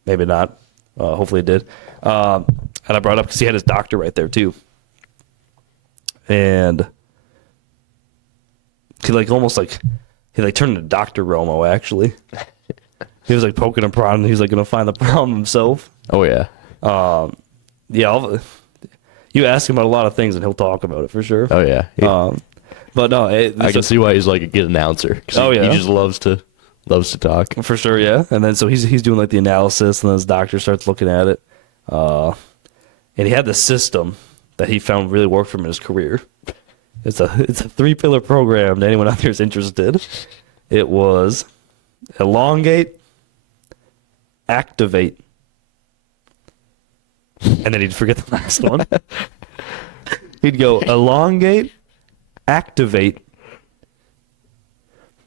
Maybe not. Hopefully it did. And I brought it up because he had his doctor right there too, and he like turned into Dr. Romo actually. He was like poking and prodding. He was like going to find the problem himself. oh yeah, Yeah, you ask him about a lot of things and he'll talk about it for sure. oh yeah. But no, I can see why he's like a good announcer. Oh, he yeah. just loves to talk. for sure, yeah. And then so he's doing like the analysis, and then his doctor starts looking at it. And he had this system that he found really worked for him in his career. It's a 3-pillar program to anyone out there is interested. It was elongate, activate, and then he'd forget the last one. He'd go elongate, activate.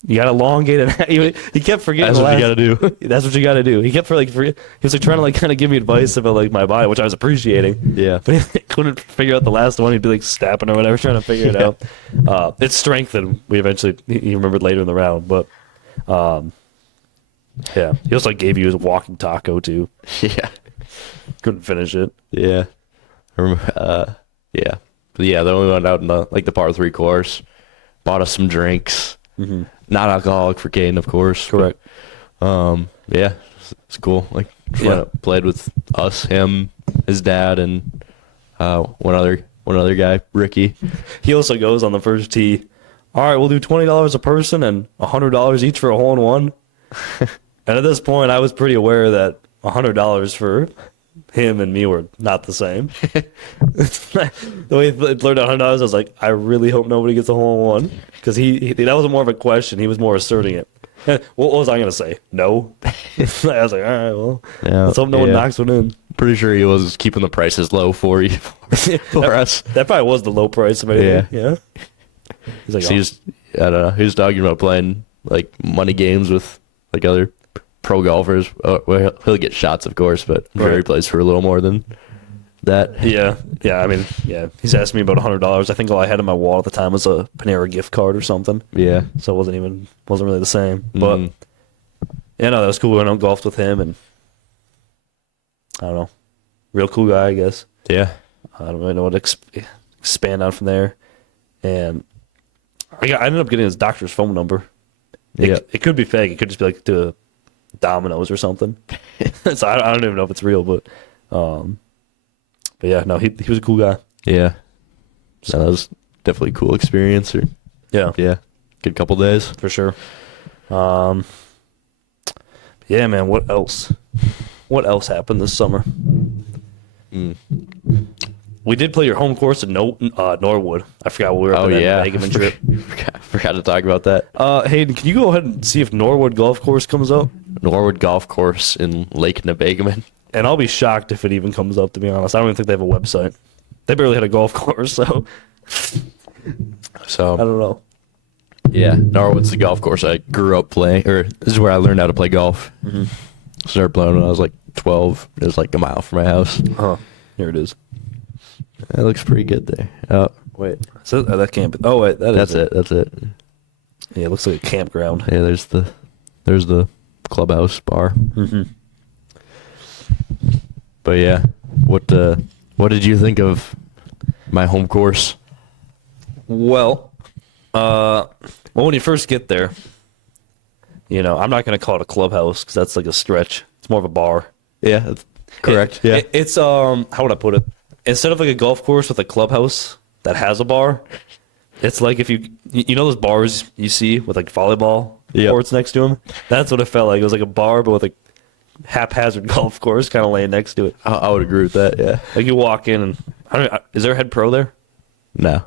You got to elongate it. He kept forgetting. That's the what you last- got to do. That's what you got to do. He kept he was like trying to like kind of give me advice about like my body, which I was appreciating. Yeah. But he couldn't figure out the last one. He'd be like snapping or whatever, trying to figure it out. It's strengthened. We eventually he remembered later in the round, but yeah, he also like gave you his walking taco too. Yeah. Couldn't finish it. Yeah. Yeah. But yeah, then we went out in the par 3 course, bought us some drinks. Mm-hmm. Not alcoholic for Caeden, of course. Correct. Yeah, it's cool. Like, played with us, him, his dad, and one other guy, Ricky. He also goes on the first tee. All right, we'll do $20 a person and $100 each for a hole in one. And at this point, I was pretty aware that $100 for him and me were not the same. The way he blurted out $100, I was like, I really hope nobody gets a hole in one, because he that wasn't more of a question. He was more asserting it. What was I gonna say? No. I was like, all right, well, let's hope no one knocks one in. Pretty sure he was keeping the prices low for you, for us. That probably was the low price of anything. Yeah. He's like, So I don't know. He was talking about playing like money games with like other pro golfers. Well, he'll get shots, of course, but I'm sure he plays for a little more than that. Yeah. I mean, yeah. He's asked me about $100. I think all I had in my wallet at the time was a Panera gift card or something. Yeah. So it wasn't really the same. But yeah, no, that was cool. We went out and golfed with him, and I don't know, real cool guy, I guess. Yeah. I don't really know what to expand on from there. And I ended up getting his doctor's phone number. It could be fake. It could just be like to Domino's or something. So I don't even know if it's real, but yeah, no, he was a cool guy. Yeah. So that was definitely a cool experience. Yeah, Good couple days. for sure. Yeah, man. What else? What else happened this summer? We did play your home course in Norwood. I forgot what we were up in that Nebagamon trip. Forgot to talk about that. Hayden, can you go ahead and see if Norwood Golf Course comes up? Norwood Golf Course in Lake Nebagamon. And I'll be shocked if it even comes up, to be honest. I don't even think they have a website. they barely had a golf course, so So I don't know. yeah, Norwood's the golf course I grew up playing, or this is where I learned how to play golf. Started playing when I was like 12. It was like a mile from my house. Here it is. It looks pretty good there. Oh wait, So that can't be. Oh wait, that's it. That's it. Yeah, it looks like a campground. Yeah, there's the clubhouse bar. But yeah, what did you think of my home course? Well, when you first get there, I'm not going to call it a clubhouse because that's like a stretch. It's more of a bar. Yeah, that's correct. It's how would I put it? Instead of like a golf course with a clubhouse that has a bar, it's like if you those bars you see with like volleyball courts next to them. That's what it felt like. It was like a bar, but with a haphazard golf course kind of laying next to it. I would agree with that. Yeah. Like you walk in and is there a head pro there? No.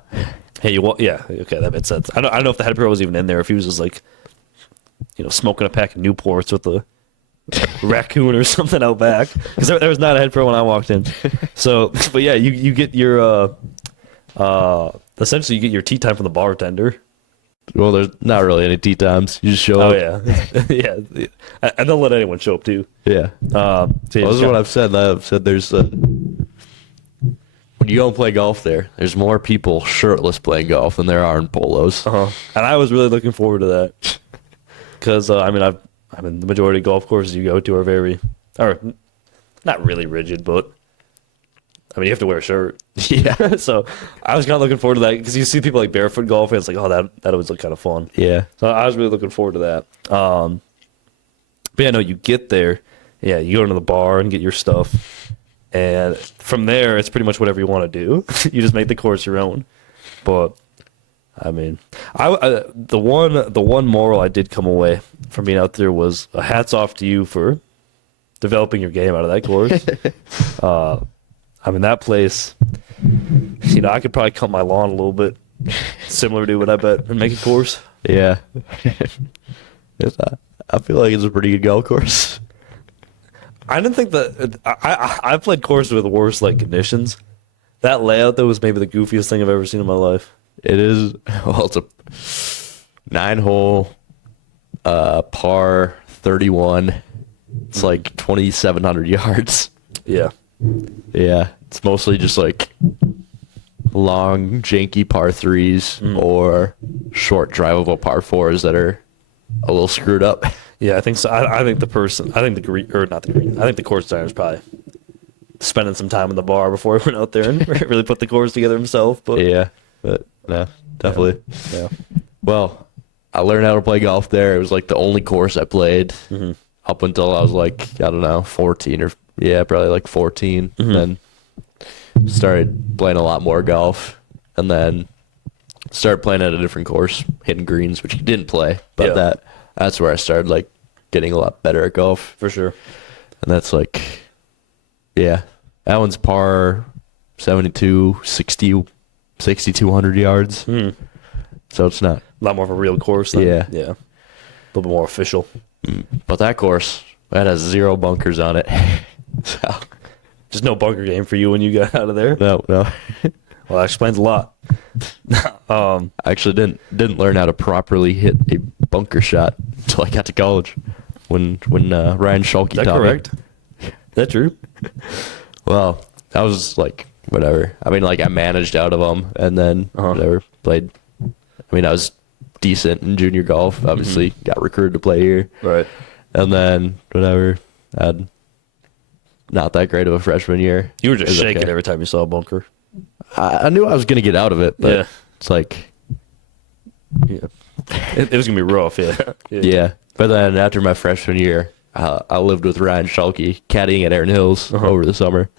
Hey, yeah, okay, that makes sense. I don't know if the head pro was even in there. If he was just like, smoking a pack of Newports with a raccoon or something out back, because there was not a head pro when I walked in. So, but yeah, you get your essentially you get your tea time from the bartender. Well, there's not really any tea times. You just show up. Oh yeah, yeah, and they'll let anyone show up too. Yeah. This is what I've said. I've said there's when you go and play golf there's more people shirtless playing golf than there are in polos. And I was really looking forward to that because the majority of golf courses you go to are not really rigid, but you have to wear a shirt. Yeah. So I was kind of looking forward to that because you see people like barefoot golfing. It's like, oh, that was kind of fun. Yeah. So I was really looking forward to that. But yeah, no, you get there. Yeah, you go into the bar and get your stuff. And from there, it's pretty much whatever you want to do. You just make the course your own. But, the one moral I did come away from being out there was hats off to you for developing your game out of that course. That place, I could probably cut my lawn a little bit similar to it, I bet, and make a course. Yeah. I feel like it's a pretty good golf course. I didn't think that I've played courses with worse conditions. That layout though was maybe the goofiest thing I've ever seen in my life. It is. Well, it's a 9-hole par 31. It's like 2,700 yards. Yeah. Yeah, it's mostly just long, janky par 3s or short, drivable par 4s that are a little screwed up. Yeah, I think so. I think the course designer is probably spending some time in the bar before he went out there and really put the course together himself. But yeah, but no, definitely. Yeah. Well, I learned how to play golf there. It was the only course I played up until I was 14 or probably 14. Then started playing a lot more golf, and then started playing at a different course, hitting greens, which you didn't play, but that's where I started getting a lot better at golf for sure. And that's that one's par 72, 60, 6,200 yards. So it's not a lot more of a real course then. Yeah, a little bit more official. But that course, that has 0 bunkers on it. So just no bunker game for you when you got out of there. No. Well, that explains a lot. I actually didn't learn how to properly hit a bunker shot until I got to college. When Ryan Schulke taught me. Correct? Is that true? Well, I was whatever. I managed out of them, and then whatever played. I was decent in junior golf. Obviously, got recruited to play here. Right. And then whatever, had not that great of a freshman year. You were just shaking every time you saw a bunker. I knew I was going to get out of it, but it's it was going to be rough, yeah. But then after my freshman year, I lived with Ryan Schulke, caddying at Erin Hills over the summer.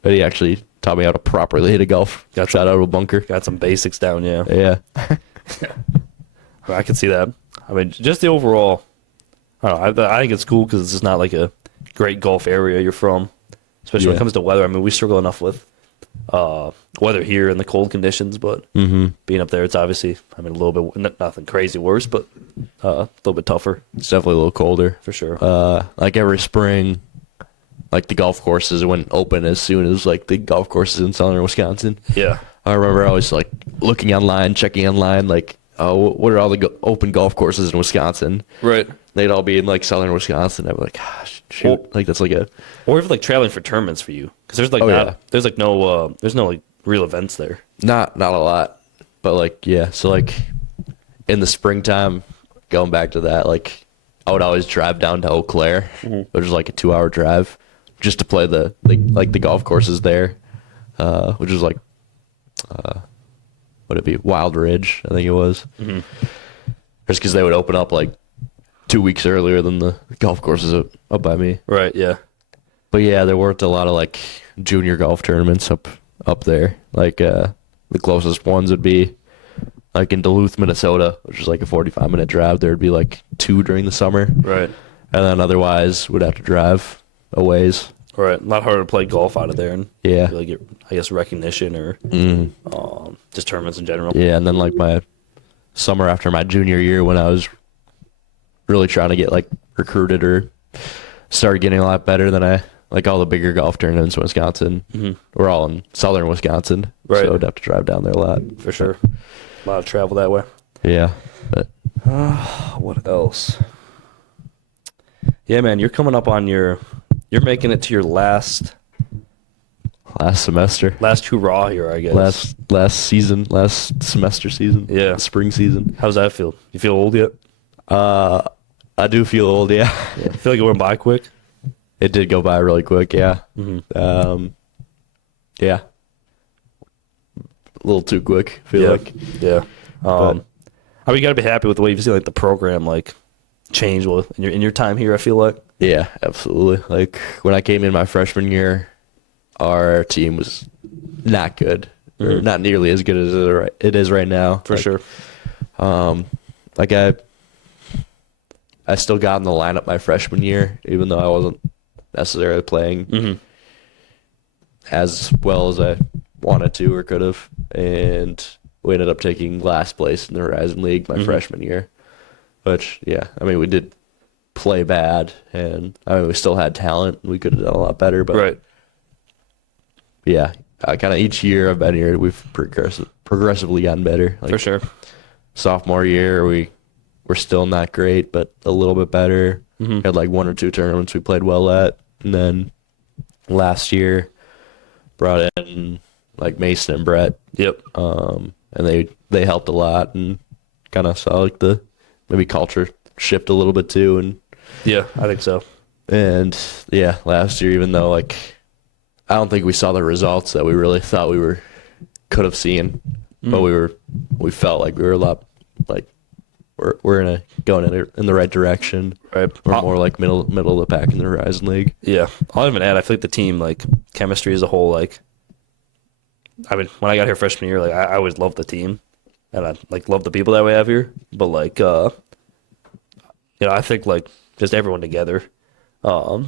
But he actually taught me how to properly hit a golf shot out of a bunker. Got some basics down, yeah. Yeah. I can see that. Just the overall, I don't know, I think it's cool because it's just not a great golf area you're from, especially when it comes to weather. We struggle enough with weather here and the cold conditions, but being up there, it's obviously, a little bit, nothing crazy worse, but a little bit tougher. It's definitely a little colder. For sure. Every spring, like the golf courses wouldn't open as soon as like the golf courses in southern Wisconsin. Yeah. I remember always like looking online, checking online, like, oh, what are all the open golf courses in Wisconsin? Right. They'd all be in like southern Wisconsin. I'd be like, gosh, shoot, Well, like that's like a Or even like traveling for tournaments for you, because there's like there's no like real events there. not a lot, but like yeah. So like in the springtime, going back to that, like I would always drive down to Eau Claire, which is like a 2-hour drive, just to play the golf courses there, which is like would it be Wild Ridge? I think it was. Just because they would open up like 2 weeks earlier than the golf courses up by me. Right. Yeah. But yeah, there weren't a lot of like junior golf tournaments up there. Like the closest ones would be like in Duluth, Minnesota, which is like a 45-minute drive. There'd be like 2 during the summer. Right. And then otherwise would have to drive a ways. Right. A lot harder to play golf out of there and Yeah. really get, I guess, recognition or just tournaments in general. Yeah, and then like my summer after my junior year when I was really trying to get like recruited or started getting a lot better than like all the bigger golf tournaments in Wisconsin. We're all in southern Wisconsin. Right. So I'd have to drive down there a lot. For sure. A lot of travel that way. Yeah. But What else? Yeah, man, you're coming up on you're making it to your last last hurrah here, I guess. last semester season. Yeah. Spring season. How's that feel? You feel old yet? I do feel old, yeah. I feel like it went by quick. It did go by really quick, yeah. Yeah. A little too quick, I feel like. Yeah. I mean, you got to be happy with the way you've seen like the program like change in your time here, I feel like. Yeah, absolutely. Like when I came in my freshman year, our team was not good. Or not nearly as good as it is right now. For sure. Like I still got in the lineup my freshman year, even though I wasn't necessarily playing as well as I wanted to or could have. And we ended up taking last place in the Horizon League my freshman year. Which, yeah, I mean, we did play bad, and I mean, we still had talent. We could have done a lot better, but Right. yeah, kind of each year I've been here, we've progressively gotten better. Like For sure. sophomore year, we're still not great, but a little bit better. Had like 1 or 2 tournaments we played well at, and then last year brought in like Mason and Brett. Yep. And they helped a lot and kind of saw like the maybe culture shift a little bit too. And Yeah, I think so. And yeah, last year, even though like I don't think we saw the results that we really thought we could have seen, but we felt like we were a lot like we're going in the right direction. Right. We're more like middle of the pack in the Horizon League. Yeah. I'll even add, I feel like the team, like chemistry as a whole, like, I mean, when I got here freshman year, like I always loved the team, and I like love the people that we have here. But like, I think like just everyone together. I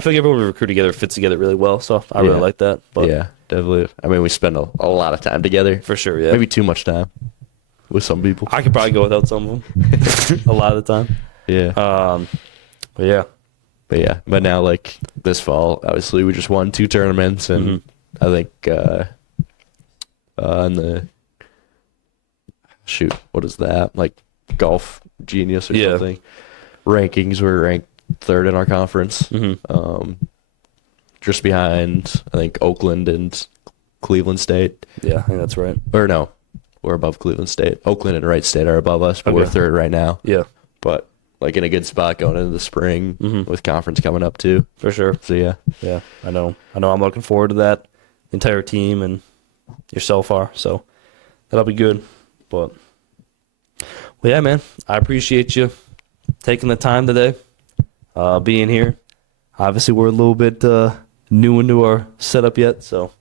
think everyone we recruit together fits together really well. So I really like that. But yeah, definitely. I mean, we spend a lot of time together. for sure, yeah. Maybe too much time with some people. I could probably go without some of them a lot of the time. Yeah. But yeah, But now, like, this fall, obviously, we just won 2 tournaments, and I think in the, what is that? Like, Golf Genius or something. Rankings, we're ranked 3rd in our conference. Just behind, I think, Oakland and Cleveland State. yeah, I think that's right. Or no, we're above Cleveland State. Oakland and Wright State are above us, but we're 3rd right now. Yeah, But like in a good spot going into the spring with conference coming up too. for sure. So yeah. Yeah, I know. I'm looking forward to that. The entire team and yourself are. So that'll be good. But, well, yeah, man, I appreciate you taking the time today, being here. Obviously, we're a little bit new into our setup yet, so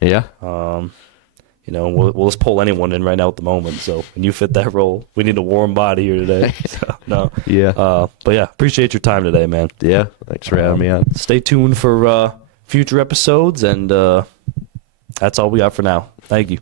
Yeah. we'll just pull anyone in right now at the moment. So when you fit that role, we need a warm body here today. So, no. Yeah. But yeah, appreciate your time today, man. Yeah. Thanks for having me on. Stay tuned for future episodes, and that's all we got for now. Thank you.